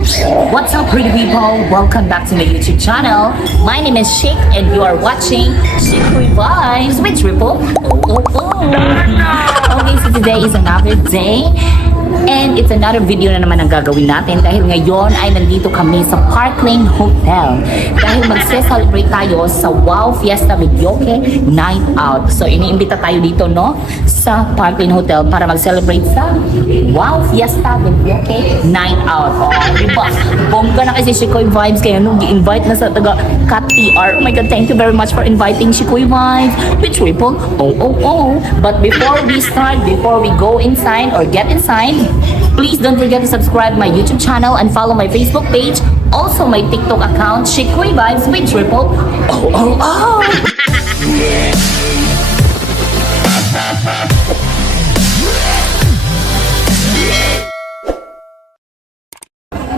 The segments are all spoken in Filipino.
What's up, pretty people? Welcome back to my YouTube channel. My name is Shik and you are watching Shikoooi Vibes with Triple. Okay, so today is another day and it's another video na naman ang gagawin natin dahil ngayon ay nandito kami sa Parkland Hotel dahil magse-celebrate tayo sa Wow Fiesta Videoke Night Out. So iniimbita tayo dito sa Parkland Hotel para mag-celebrate sa Wow Fiesta Videoke Night Out. Oh, diba? Bongga na kasi Shikoooi Vibes kaya nung i-invite na sa taga Cat PR. Oh my God, thank you very much for inviting Shikoooi Vibes with Triple. But before we start, before we go inside or get inside, please don't forget to subscribe my YouTube channel and follow my Facebook page, also my TikTok account, Shikoooi Vibes with Triple.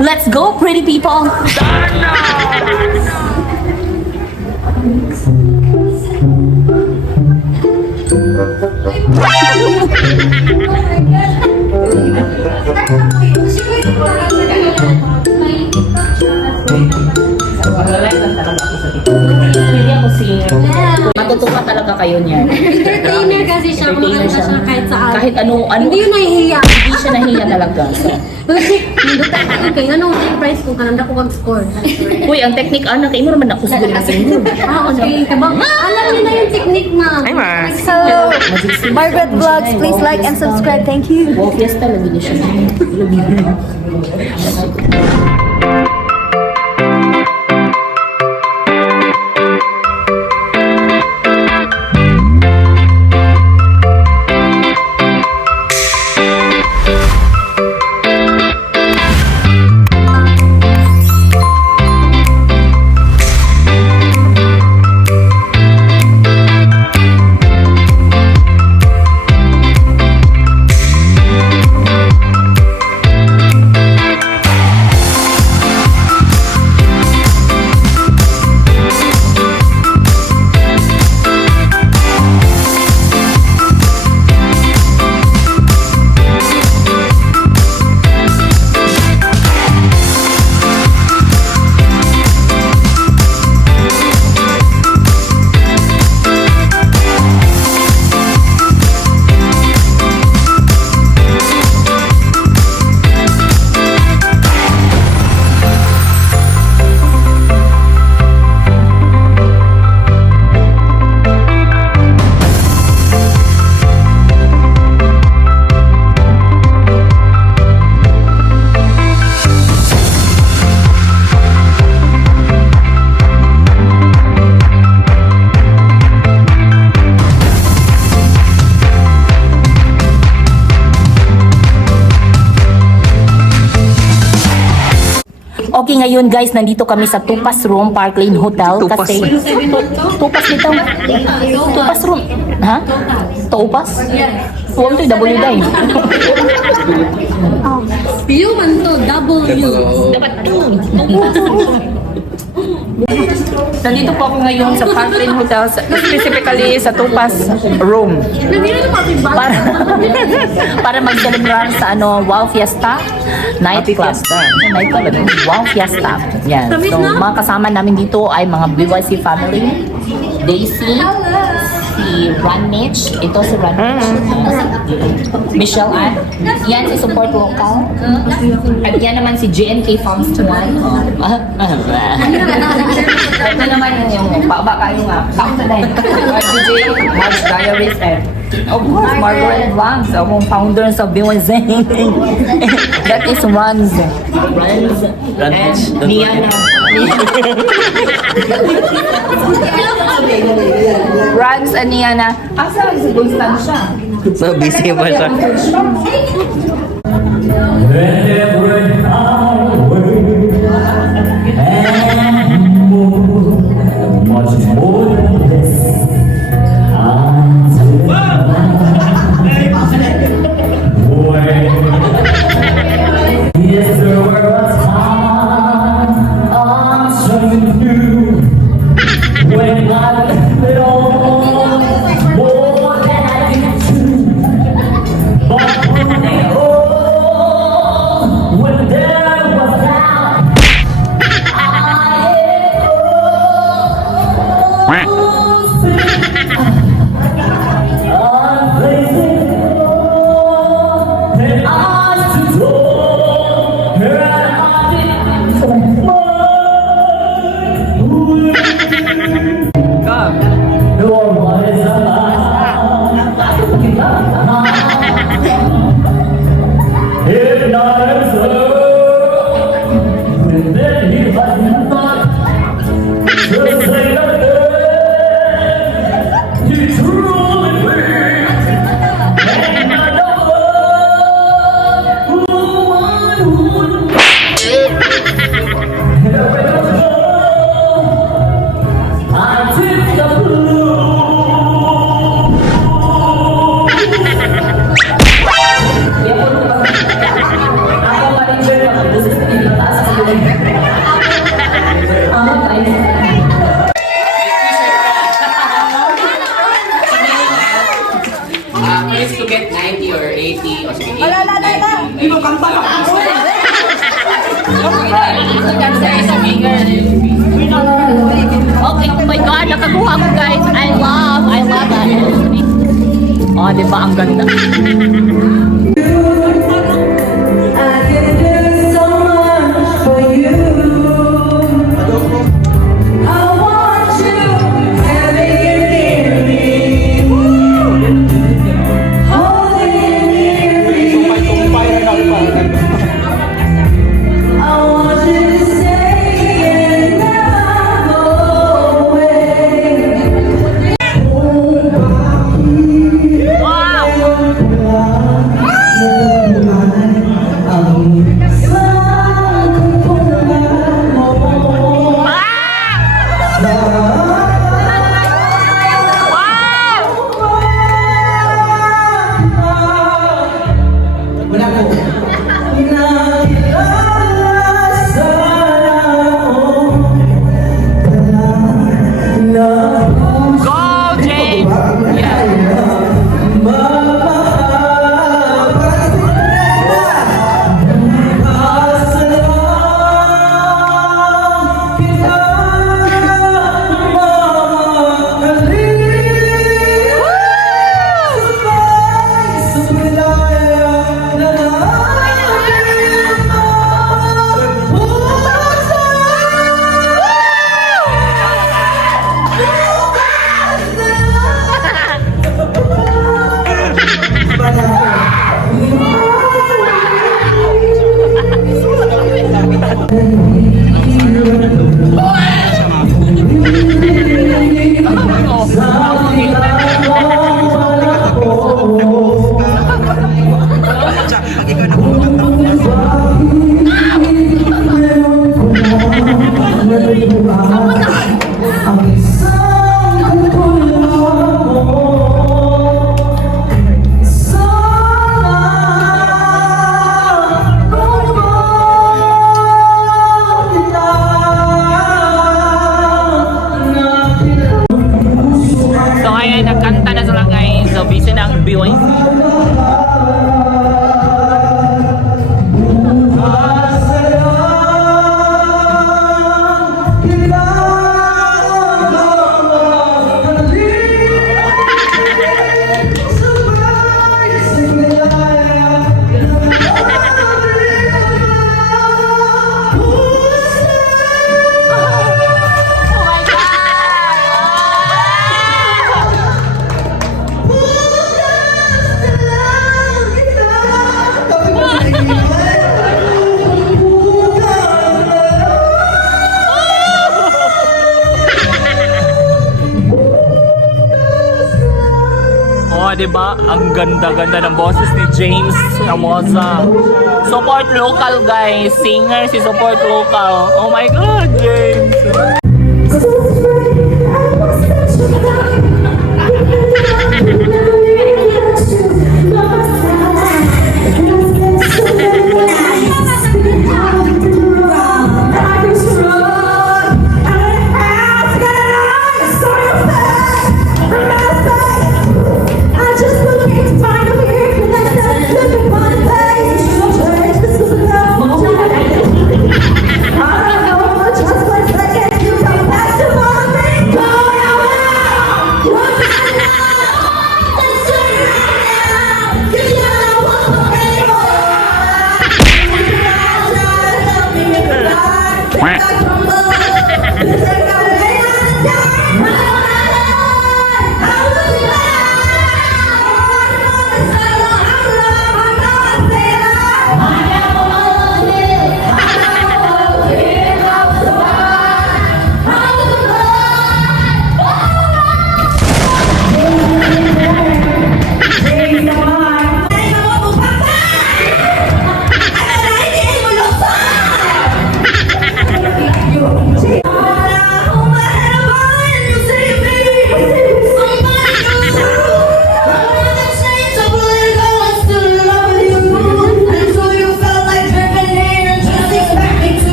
Let's go, pretty people! Hindi ako singer. Matutuwa talaga kayo niyan. Entertainer kasi siya. Maganda siya kahit saan. Kahit ano. Hindi yun nahihiya. Hindi siya nahiya talaga. Okay, anong price kung kananda ko mag-score? Uy, ang technique, anak, kayo mo naman ako siguro na singer. Okay. Alam niyo na yung technique, ma'am. Hi, Mars. Hello, Margaret Vlogs. Please like and subscribe. Thank you. Wow Fiesta, lagi niya siya. Okay, ngayon guys, nandito kami sa Tupas Room, Parkland Hotel. Kasi Tupas dito. Tupas Room. Ha? Tupas? Huwag ito, W dahil. You man to, W. Dapat nandito po ako ngayon sa Parkland Hotel, specifically sa Tupas Room. Para mag-celebrate sa Wow Fiesta Night Club. Night Club, Wow Fiesta. Yan. So, mga kasama namin dito ay mga BYC family. Daisy, si Ran Mitch, ito si Ran Mitch, Michelle Ann, yan si Support Local, at yan naman si JNK Farms 1. Ito naman yung baba kayo nga, sakto na yun. DJ, March Diaries, and of course, Margaret Vlogs, ang founder sa BYC. That is Ranz. And Niana. Ranz and Niana. Asa si Constancia? So busy ba siya? Okay, oh my God, nakakuha ko guys. I love that. Oh, di ba ang ganda? BYC. Diba? Ang ganda-ganda ng boses ni James Amosa. Support local guys. Singer si support local. Oh my God, James!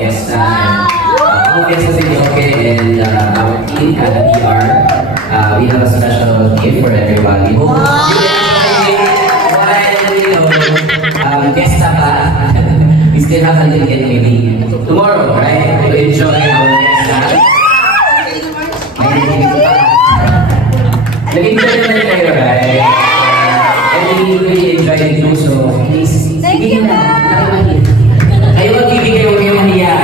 Fiesta. Wow Fiesta Videoke and our team at the PR. We have a special gift for everybody. Hope you while Fiesta pa, we still have a little bit maybe tomorrow, right? To enjoy our Fiesta. Nag-enjoy naman kayo, right? And we really enjoy it too, so please, sige na, nakamahin. Kayo magbibigay huwag kayo maniya.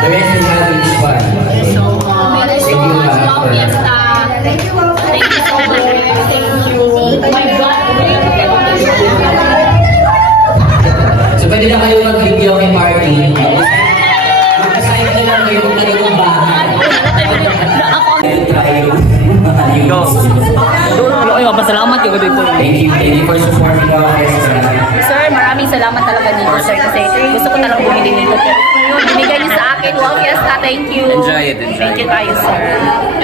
The rest is how each one. Thank you, Wow Fiesta. Thank you so much. Thank you. Oh my God. So pwede na kayo mag-video kay party. Mag-assign na lang kayo kung talagang bahay. Go. Ay, mapasalamat ko dito. Thank you for supporting Wow Fiesta. Sir, maraming salamat talaga dito, sir. Kasi gusto ko talagang bumili nito. Ngayon, binigay niyo sa akin. Wow Fiesta, thank you. Enjoy it, enjoy Thank you tayo, sir.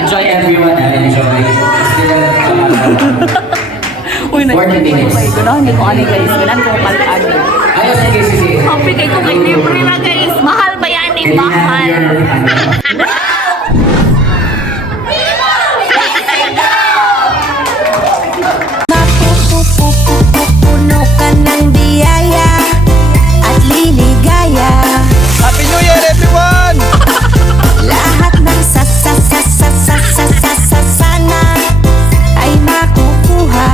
Enjoy it. Everyone enjoy. Uy, 40 minutes. Gano'n, hindi ko ano guys. Gano'n ko pala-ano. Ayos, sige. Happy kayo kung may libre na guys. Mahal ba yan eh? Mahal. Puno ka ng biyaya at liligaya. Happy New Year, everyone! Lahat ng sana ay makukuha.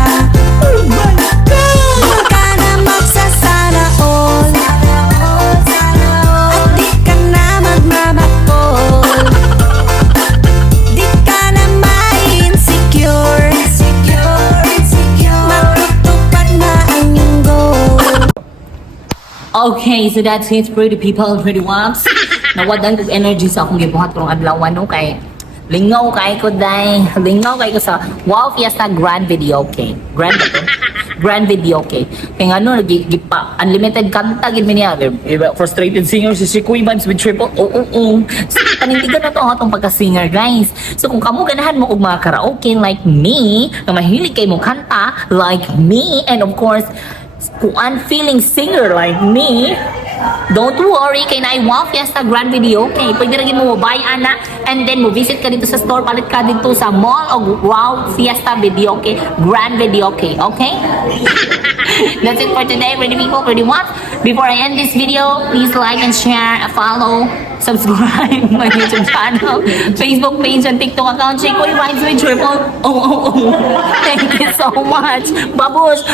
Di ka na magsasana all at di ka na magmamahal. Di ka na ma-insecure. Matutupad na ang iyong goal. Okay, so that's it, pretty people, pretty wamps. Nawadan kong energy sa akong gibuhat karong adlaw no kay lingaw kay ko dai. Lingaw kay ko sa Wow Fiesta Grand Videoke. Grand ba to? Grand Videoke. Kaya nga no, nagigipa unlimited kanta gid mi niya. Frustrated singer si Shikoooi Vibes with triple. So, panindigan na to ang atong pagka-singer, guys. So kung kamo ganahan mo og mga karaoke like me, na mahilig kay mo kanta like me, and of course kung unfeeling singer like me, don't worry, kay na Wow Fiesta Grand Videoke. Pwede rin mo buy ana and then mo visit ka dito sa store, palit ka dito sa mall o Wow Fiesta Videoke Grand Videoke, okay? That's it for today, pretty people, pretty what? Before I end this video, please like and share, follow, subscribe my YouTube channel, Facebook page and TikTok account, Shikoooi Vibes with triple. Thank you so much. Babush!